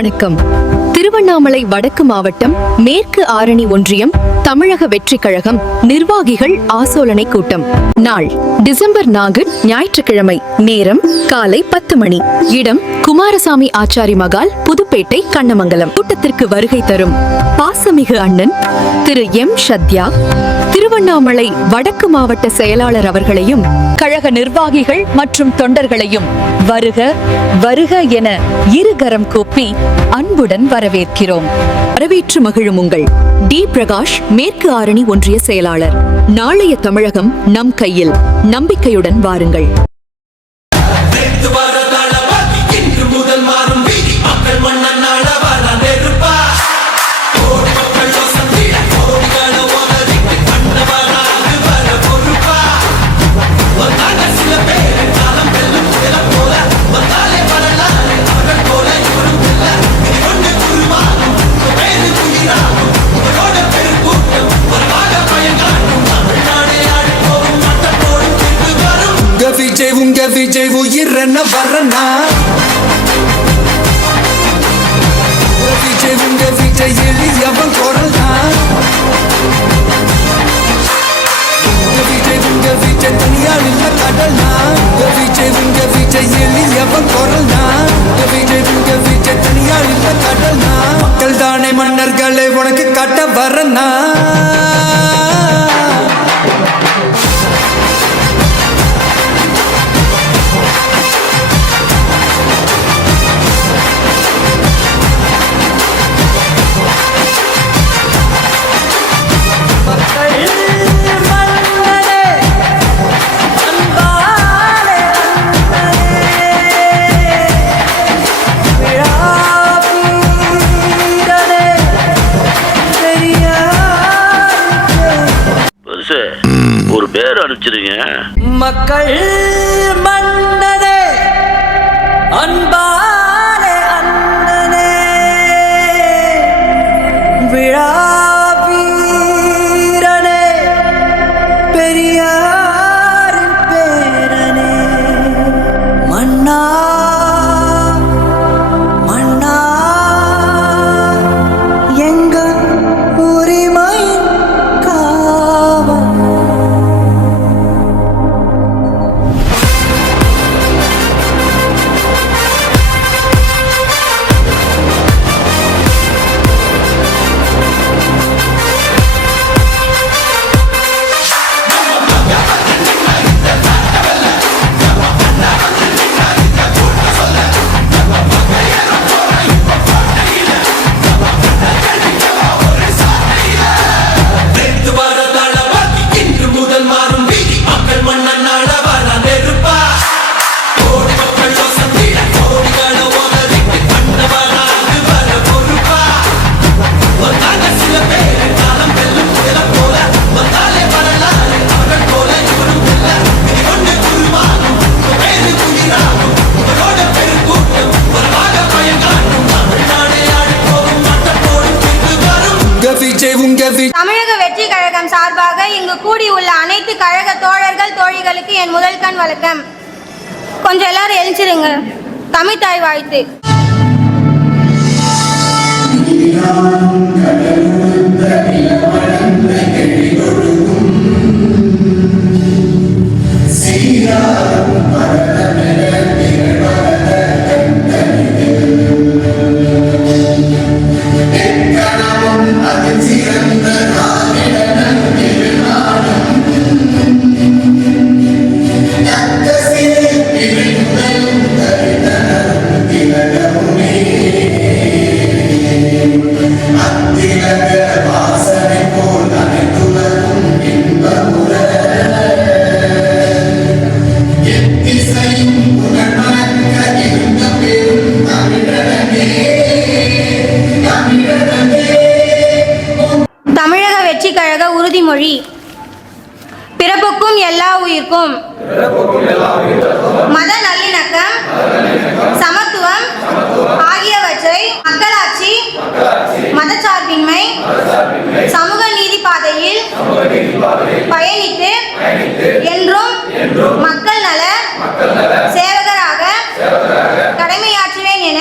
வணக்கம். திருவண்ணாமலை வடக்கு மாவட்டம் மேற்கு ஆரணி ஒன்றியம் தமிழக வெற்றிக் கழகம் நிர்வாகிகள் ஆலோசனை கூட்டம். நாள் டிசம்பர் 4 ஞாயிற்றுக்கிழமை. நேரம் காலை 10 மணி. இடம் குமாரசாமி ஆச்சாரி மகால், புதுப்பேட்டை, கண்ணமங்கலம். கூட்டத்திற்கு வருகை தரும் பாசமிகு அண்ணன் திரு எம் சத்யா, திருவண்ணாமலை வடக்கு மாவட்ட செயலாளர் அவர்களையும் கழக நிர்வாகிகள் மற்றும் தொண்டர்களையும் வருக வருக என இருகரம் கூப்பி அன்புடன் வரவேற்கிறோம். வரவேற்று மகிழும் உங்கள் டி. பிரகாஷ், மேற்கு ஆரணி ஒன்றிய செயலாளர். நாளைய தமிழகம் நம் கையில். நம்பிக்கையுடன் வாருங்கள். உங்க விஜய் உயிரன வரனா, உங்க விஜய் எளியவன் குரல்னா, உங்க விஜய் தனியால் இல்ல கடல்னா, உங்க விஜய் எளியவன் குரல்னா, உங்க விஜய் தனியால் இல்ல கடல்னா. மக்கள் தானே மன்னர்களை உனக்கு காட்ட வரனா. ஒரு பேர் அனுப்பிச்சிருங்க. மக்கள் மன்னனே, அன்பாலே அண்ணனே, விழா வீரனே, பெரியாரின் பேரனே, மன்னா மன்னா எங்கள் உரிமை காவல். தமிழக வெற்றி கழகம் சார்பாக இங்கு கூடியுள்ள அனைத்து கழக தோழர்கள் தோழிகளுக்கு என் முதல் கண் வணக்கம். கொஞ்சம் எல்லாரும் எழுச்சிருங்க. தமிழ் தாய் வாழ்த்து. தமிழக வெற்றி கழக உறுதிமொழி. பிறப்புக்கும் எல்லா உயிர்க்கும் மத நல்லிணக்கம், சமத்துவம் ஆகியவற்றை மக்களாட்சி, மதச்சார்பின்மை, சமூக நீதி பாதையில் பயணித்து என்றும் மக்கள் நல சேவகராக கடமையாற்றுவேன் என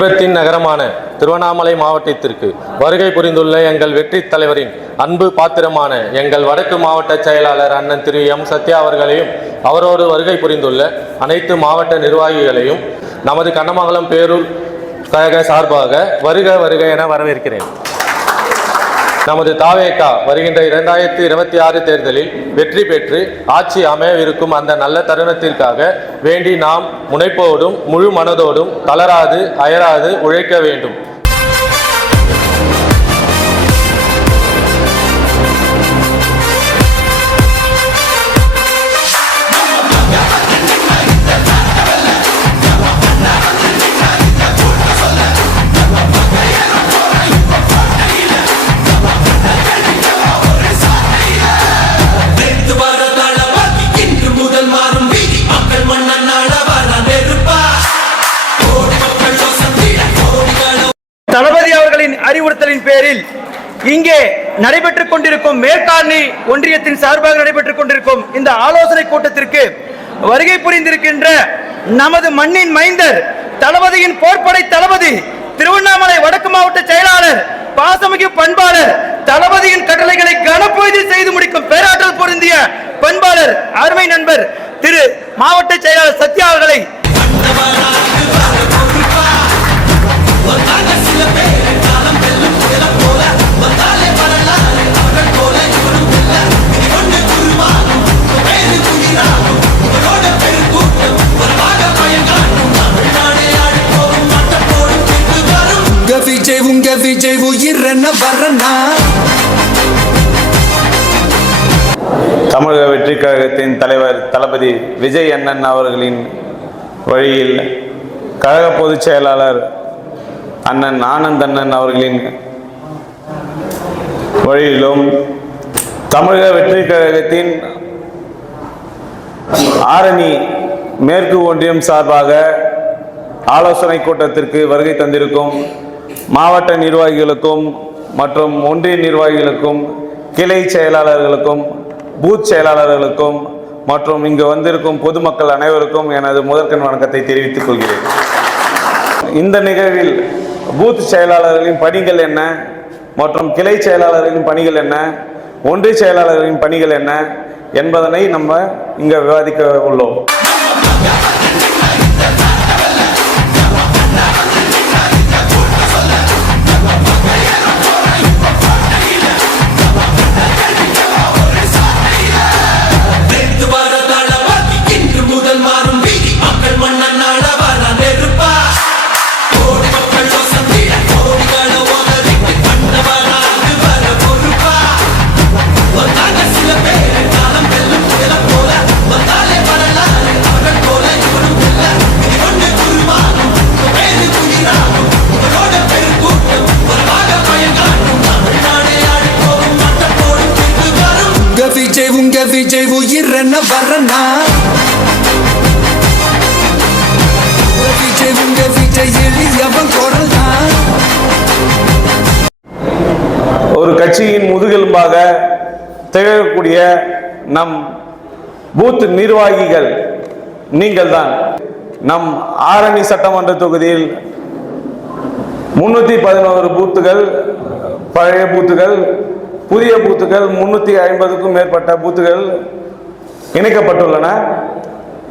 தீபத்தின் நகரமான திருவண்ணாமலை மாவட்டத்திற்கு வருகை புரிந்துள்ள எங்கள் வெற்றி தலைவரின் அன்பு பாத்திரமான எங்கள் வடக்கு மாவட்ட செயலாளர் அண்ணன் திரு எம் சத்யா அவர்களையும் அவரோடு வருகை புரிந்துள்ள அனைத்து மாவட்ட நிர்வாகிகளையும் நமது கண்ணமங்கலம் பேரூர் கழக சார்பாக வருக வருக என வரவேற்கிறேன். நமது தாவேகா வருகின்ற 2026 தேர்தலில் வெற்றி பெற்று ஆட்சி அமையவிருக்கும் அந்த நல்ல தருணத்திற்காக வேண்டி நாம் முனைப்போடும் முழு மனதோடும் தளராது அயராது உழைக்க வேண்டும். தளபதி அவர்களின் அறிவுறுத்தலின் பேரில் இங்கே நடைபெற்றுக் கொண்டிருக்கும் மேற்காரணி ஒன்றியத்தின் சார்பாக நடைபெற்றுக் கொண்டிருக்கும் இந்த ஆலோசனை கூட்டத்திற்கு வருகை புரிந்திருக்கின்ற நமது மண்ணின் மைந்தர் தளபதியின் போர்ப்படை தளபதி திருவண்ணாமலை வடக்கு மாவட்ட செயலாளர் பாசமிகு பண்பாளர் தளபதியின் கட்டளைகளை கனப்பொழுது செய்து முடிக்கும் பேராற்றல் பொருந்திய பண்பாளர் அருமை நண்பர் திரு மாவட்ட செயலாளர் சத்யா அவர்களை உங்க விஜய் உயிர் என்ன வரனா. தமிழக வெற்றி கழகத்தின் தலைவர் தளபதி விஜய் அண்ணன் அவர்களின் வழியில் கழக பொதுச் செயலாளர் அண்ணன் ஆனந்த் அண்ணன் அவர்களின் வழியிலும் தமிழக வெற்றி கழகத்தின் ஆரணி மேற்கு ஒன்றியம் சார்பாக ஆலோசனை கூட்டத்திற்கு வருகை தந்திருக்கும் மாவட்ட நிர்வாகிகளுக்கும் மற்றும் ஒன்றிய நிர்வாகிகளுக்கும் கிளை செயலாளர்களுக்கும் பூத் செயலாளர்களுக்கும் மற்றும் இங்கு வந்திருக்கும் பொதுமக்கள் அனைவருக்கும் எனது முதற்கண் வணக்கத்தை தெரிவித்துக் கொள்கிறேன். இந்த நிகழ்வில் பூத் செயலாளர்களின் பணிகள் என்ன மற்றும் கிளை செயலாளர்களின் பணிகள் என்ன, ஒன்றிய செயலாளர்களின் பணிகள் என்ன என்பதனை நம்ம இங்க விவாதிக்க உள்ளோம். உங்க விஜய் உயிர் என்ன வரனா. உங்க விஜய் எளியவன் குரல்னா. ஒரு கட்சியின் முதுகெலும்பாக திகழக்கூடிய நம் பூத் நிர்வாகிகள் நீங்கள் தான். நம் ஆரணி சட்டமன்ற தொகுதியில் 311 பூத்துகள், பழைய பூத்துகள், புதிய பூத்துகள் 350க்கும் மேற்பட்ட பூத்துகள் இணைக்கப்பட்டுள்ளன.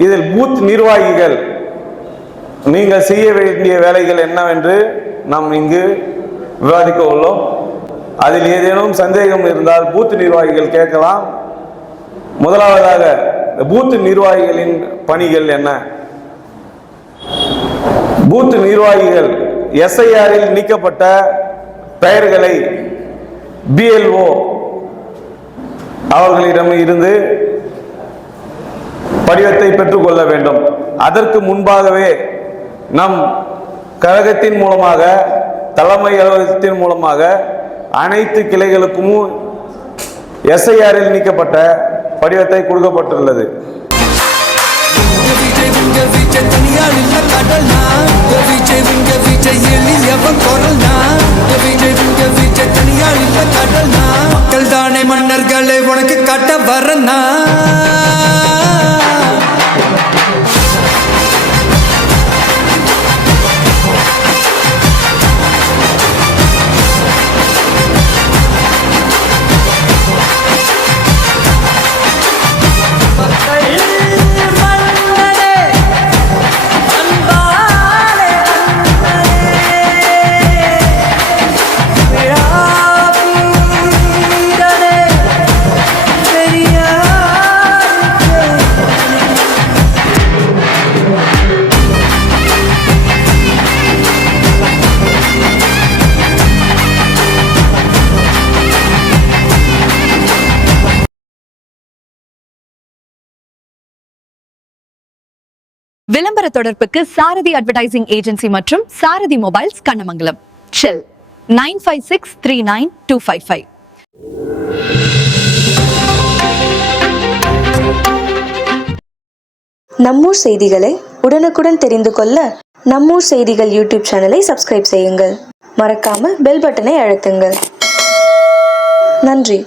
இதில் பூத் நிர்வாகிகள் நீங்கள் செய்ய வேண்டிய வேலைகள் என்னவென்று நாம் இங்கு விவாதிக்க உள்ளோம். அதில் ஏதேனும் சந்தேகம் இருந்தால் பூத் நிர்வாகிகள் கேட்கலாம். முதலாவதாக பூத் நிர்வாகிகளின் பணிகள் என்ன? பூத் நிர்வாகிகள் எஸ்ஐஆரில் நீக்கப்பட்ட பெயர்களை BLO அவர்களிடம் இருந்து படிவத்தை பெற்றுக்கொள்ள வேண்டும். அதற்கு முன்பாகவே நம் கழகத்தின் மூலமாக, தலைமை அலுவலகத்தின் மூலமாக அனைத்து கிளைகளுக்கும் எஸ்ஐஆரில் நீக்கப்பட்ட படிவத்தை கொடுக்கப்பட்டுள்ளது. மக்கள் தானே மன்னர்களை உனக்கு காட்ட வரனா. விளம்பர தொடர்புக்கு சாரதி அட்வர்டைசிங் ஏஜென்சி மற்றும் சாரதி மொபைல்ஸ் கண்ணமங்கலம். செல் 95639255. நம்மூர் செய்திகளை உடனுக்குடன் தெரிந்து கொள்ள நம்மூர் செய்திகள் யூடியூப் சேனலை சப்ஸ்கிரைப் செய்யுங்கள். மறக்காம பெல் பட்டனை அழுத்துங்கள். நன்றி.